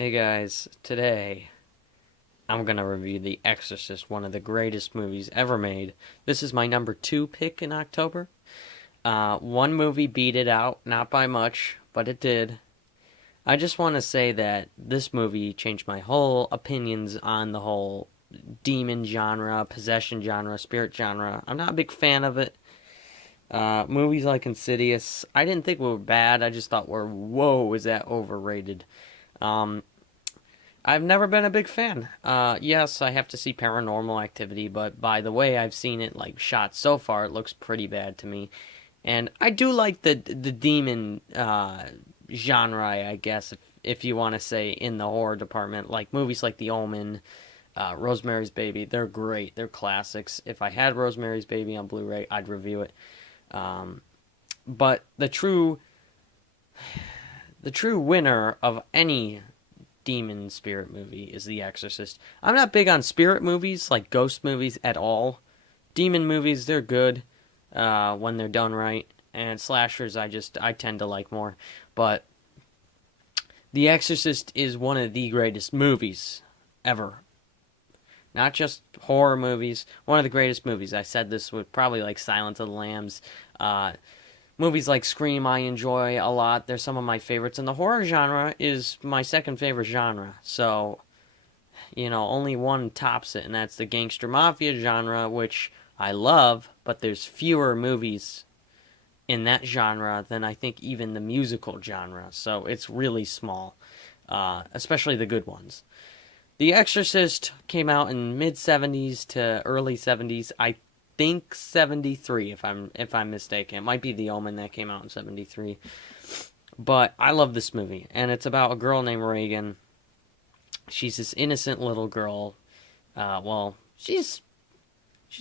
Hey guys, today I'm gonna review The Exorcist, one of the greatest movies ever made. This is my number two pick in October. One movie beat it out, not by much, but it did. I just want to say that this movie changed my whole opinions on the whole demon genre, possession genre, spirit genre. I'm not a big fan of it. Movies like Insidious, I didn't think were bad. I just thought whoa, is that overrated? Um, I've never been a big fan. Yes, I have to see Paranormal Activity, but by the way I've seen it like shot so far, it looks pretty bad to me. And I do like the demon genre, I guess, if you want to say in the horror department, like movies like The Omen, Rosemary's Baby. They're great. They're classics. If I had Rosemary's Baby on Blu-ray, I'd review it. Um, but the true winner of any demon spirit movie is The Exorcist. I'm not big on spirit movies, like ghost movies, at all. Demon movies, they're good when they're done right, and slashers I tend to like more. But The Exorcist is one of the greatest movies ever. Not just horror movies, one of the greatest movies. I said this with probably like Silence of the Lambs. Uh, Movies like Scream I enjoy a lot. They're some of my favorites. And the horror genre is my second favorite genre. So, only one tops it, and that's the gangster mafia genre, which I love, but there's fewer movies in that genre than I think even the musical genre. So it's really small, especially the good ones. The Exorcist came out in mid 70s to early 70s. I think 73 if I'm mistaken. It might be The Omen that came out in 73. But I love this movie, and it's about a girl named Reagan. She's this innocent little girl. Well, she's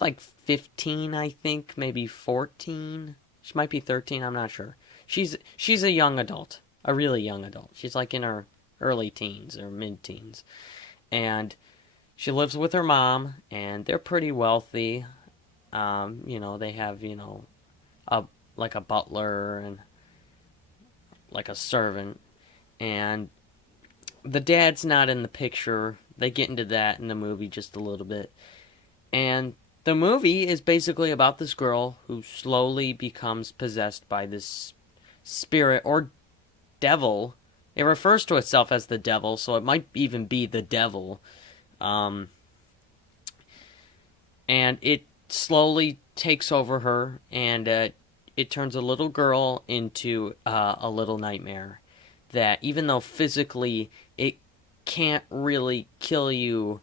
like 15, I think, maybe 14. She might be 13, I'm not sure. She's a young adult, a really young adult. She's like in her early teens or mid-teens. And she lives with her mom, and they're pretty wealthy. They have, a butler and like a servant. And the dad's not in the picture. They get into that in the movie just a little bit. And the movie is basically about this girl who slowly becomes possessed by this spirit or devil. It refers to itself as the devil, so it might even be the devil. And it slowly takes over her, and it turns a little girl into a little nightmare. That even though physically it can't really kill you,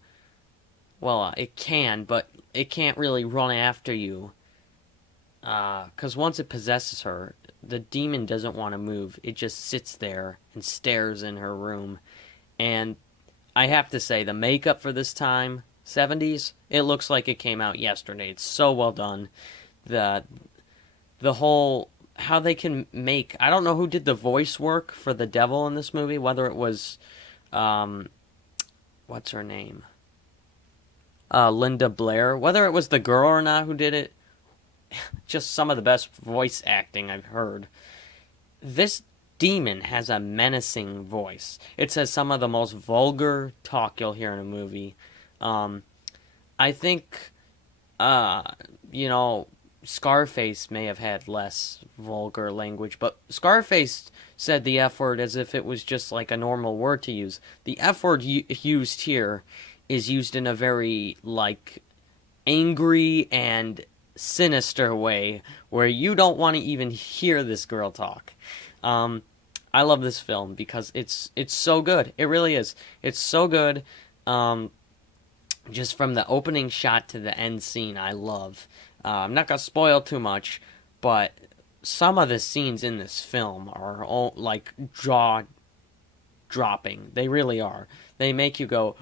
well, it can, but it can't really run after you. Because once it possesses her, the demon doesn't want to move. It just sits there and stares in her room. And I have to say, the makeup for this time, 70s, it looks like it came out yesterday. It's so well done. The whole, how they can make, I don't know who did the voice work for the devil in this movie, whether it was, what's her name? Linda Blair. Whether it was the girl or not who did it, just some of the best voice acting I've heard. This demon has a menacing voice. It says some of the most vulgar talk you'll hear in a movie. I think, Scarface may have had less vulgar language, but Scarface said the F word as if it was just like a normal word to use. The F word used here is used in a very, like, angry and sinister way where you don't want to even hear this girl talk. I love this film because it's so good. It really is. It's so good. Just from the opening shot to the end scene, I love. I'm not gonna spoil too much, but some of the scenes in this film are all, like, jaw dropping. They really are. They make you go,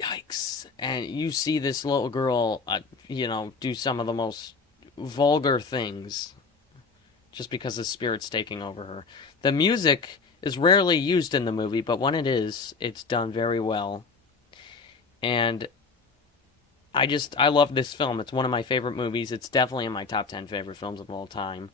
yikes. And you see this little girl, do some of the most vulgar things just because the spirit's taking over her. The music is rarely used in the movie, but when it is, it's done very well. And I love this film. It's one of my favorite movies. It's definitely in my top 10 favorite films of all time.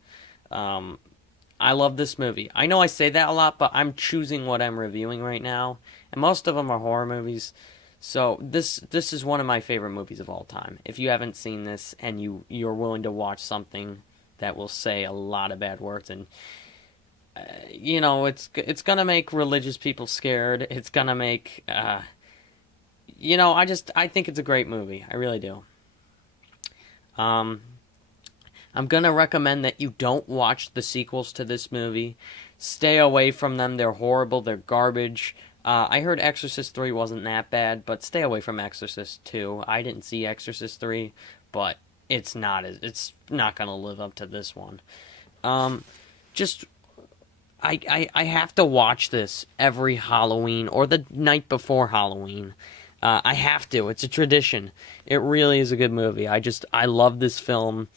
I love this movie. I know I say that a lot, but I'm choosing what I'm reviewing right now, and most of them are horror movies. So this is one of my favorite movies of all time. If you haven't seen this and you're willing to watch something that will say a lot of bad words, and it's gonna make religious people scared. It's gonna make I think it's a great movie. I really do. I'm gonna recommend that you don't watch the sequels to this movie. Stay away from them. They're horrible. They're garbage. I heard Exorcist 3 wasn't that bad, but stay away from Exorcist 2. I didn't see Exorcist 3, but it's not gonna live up to this one. Just I have to watch this every Halloween or the night before Halloween. I have to. It's a tradition. It really is a good movie. I love this film.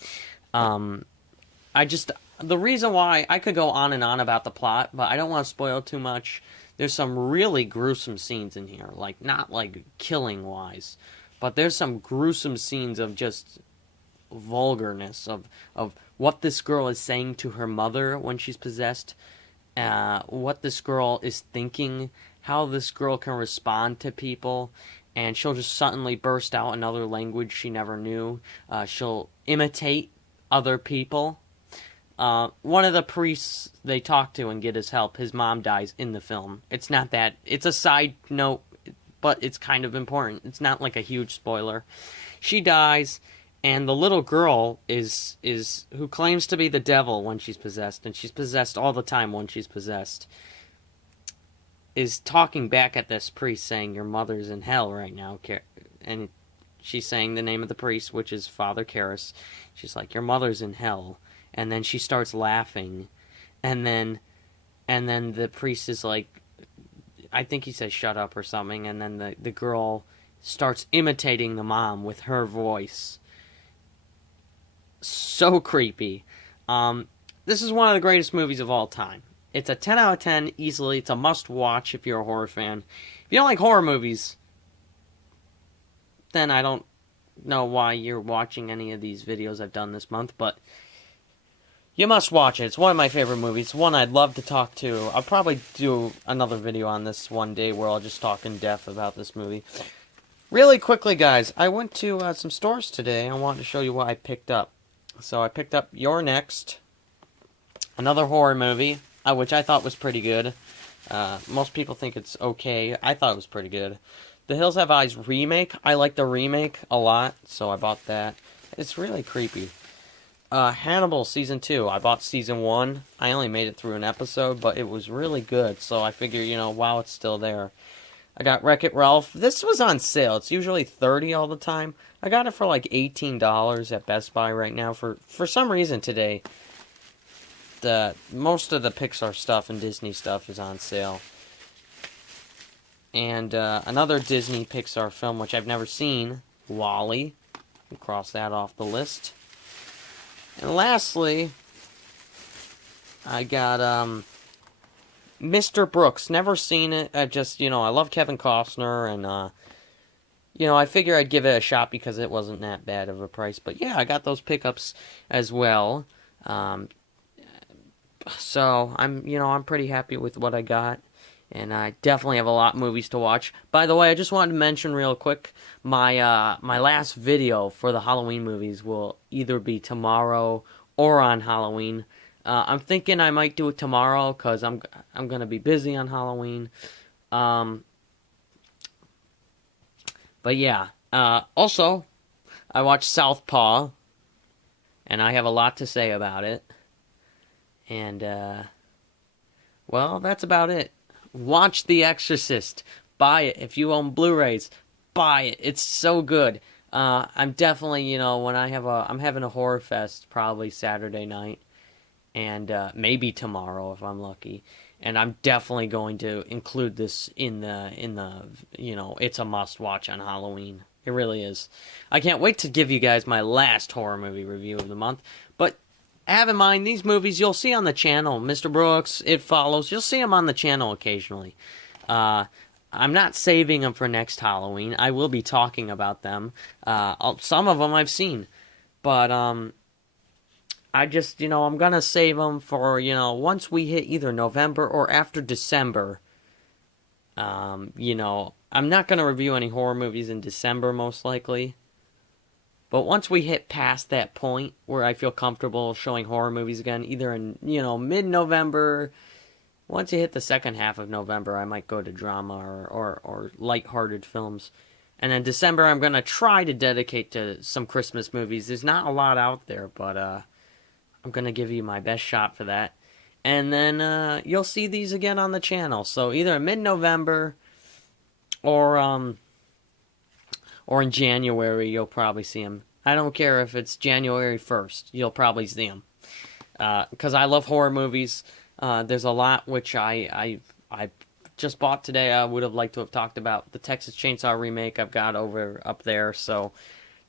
The reason why I could go on and on about the plot, but I don't want to spoil too much. There's some really gruesome scenes in here, like not like killing wise, but there's some gruesome scenes of just vulgarness of what this girl is saying to her mother when she's possessed, what this girl is thinking, how this girl can respond to people, and she'll just suddenly burst out another language she never knew. She'll imitate other people. One of the priests they talk to and get his help, his mom dies in the film. It's a side note, but it's kind of important. It's not like a huge spoiler. She dies, and the little girl is who claims to be the devil when she's possessed, and she's possessed all the time when she's possessed, is talking back at this priest saying, "Your mother's in hell right now," and she's saying the name of the priest, which is Father Karras. She's like, "Your mother's in hell," and then she starts laughing, and then the priest is like, I think he says "shut up" or something, and then the girl starts imitating the mom with her voice. So creepy. This is one of the greatest movies of all time. It's a 10 out of 10 easily. It's a must-watch if you're a horror fan. If you don't like horror movies, then I don't know why you're watching any of these videos I've done this month, but you must watch it. It's one of my favorite movies. It's one I'd love to talk to. I'll probably do another video on this one day where I'll just talk in depth about this movie. Really quickly, guys, I went to some stores today. I wanted to show you what I picked up. So I picked up You're Next, another horror movie, which I thought was pretty good. Most people think it's okay. I thought it was pretty good. The Hills Have Eyes remake. I like the remake a lot, so I bought that. It's really creepy. Hannibal Season 2. I bought Season 1. I only made it through an episode, but it was really good, so I figure, wow, it's still there. I got Wreck-It Ralph. This was on sale. It's usually $30 all the time. I got it for like $18 at Best Buy right now. For some reason today, most of the Pixar stuff and Disney stuff is on sale. And another Disney Pixar film, which I've never seen, WALL-E. We'll cross that off the list. And lastly, I got Mr. Brooks. Never seen it. I love Kevin Costner, and I figure I'd give it a shot because it wasn't that bad of a price. But yeah, I got those pickups as well. So I'm pretty happy with what I got. And I definitely have a lot of movies to watch. By the way, I just wanted to mention real quick, my last video for the Halloween movies will either be tomorrow or on Halloween. I'm thinking I might do it tomorrow because I'm gonna be busy on Halloween. But yeah. Also, I watched Southpaw, and I have a lot to say about it. And well, that's about it. Watch The Exorcist. Buy it. If you own Blu-rays, buy it. It's so good. I'm definitely, I'm having a horror fest probably Saturday night, and maybe tomorrow if I'm lucky. And I'm definitely going to include this in the it's a must-watch on Halloween. It really is. I can't wait to give you guys my last horror movie review of the month. But have in mind, these movies you'll see on the channel. Mr. Brooks, It Follows, you'll see them on the channel occasionally. I'm not saving them for next Halloween. I will be talking about them. Some of them I've seen. But I just, I'm gonna save them for, once we hit either November or after December. I'm not gonna review any horror movies in December, most likely. But once we hit past that point where I feel comfortable showing horror movies again, either in, mid-November, once you hit the second half of November, I might go to drama or lighthearted films. And then December, I'm going to try to dedicate to some Christmas movies. There's not a lot out there, but I'm going to give you my best shot for that. And then you'll see these again on the channel. So either mid-November or in January, you'll probably see them. I don't care if it's January 1st. You'll probably see them. Because I love horror movies. There's a lot which I just bought today. I would have liked to have talked about the Texas Chainsaw remake I've got up there. So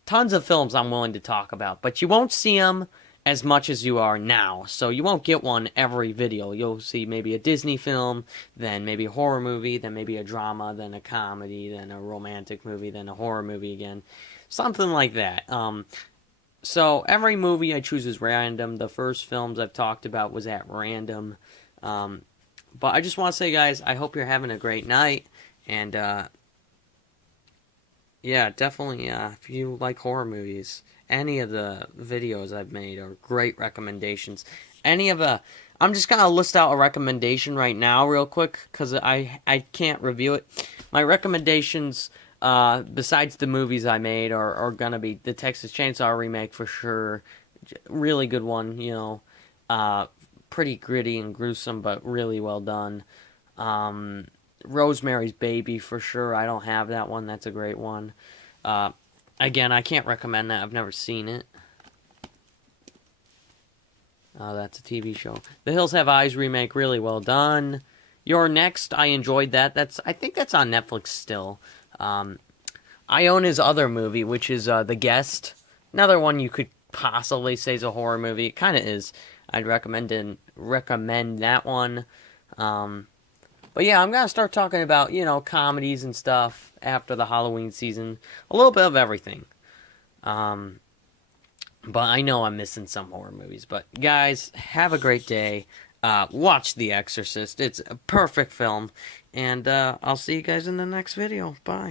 tons of films I'm willing to talk about. But you won't see them as much as you are now. So you won't get one every video. You'll see maybe a Disney film, then maybe a horror movie, then maybe a drama, then a comedy, then a romantic movie, then a horror movie again. Something like that. So every movie I choose is random. The first films I've talked about was at random. But I just want to say, guys, I hope you're having a great night. And, yeah, definitely, if you like horror movies, any of the videos I've made are great recommendations. I'm just going to list out a recommendation right now real quick, because I can't review it. My recommendations, besides the movies I made, are going to be the Texas Chainsaw remake for sure. Really good one, pretty gritty and gruesome, but really well done. Rosemary's Baby for sure. I don't have that one. That's a great one. Again, I can't recommend that. I've never seen it. That's a TV show. The Hills Have Eyes remake, really well done. You're Next, I enjoyed that. I think that's on Netflix still. I own his other movie, which is The Guest. Another one you could possibly say is a horror movie. It kind of is. I'd recommend that one. But yeah, I'm going to start talking about, comedies and stuff after the Halloween season. A little bit of everything. But I know I'm missing some horror movies. But guys, have a great day. Watch The Exorcist. It's a perfect film. And I'll see you guys in the next video. Bye.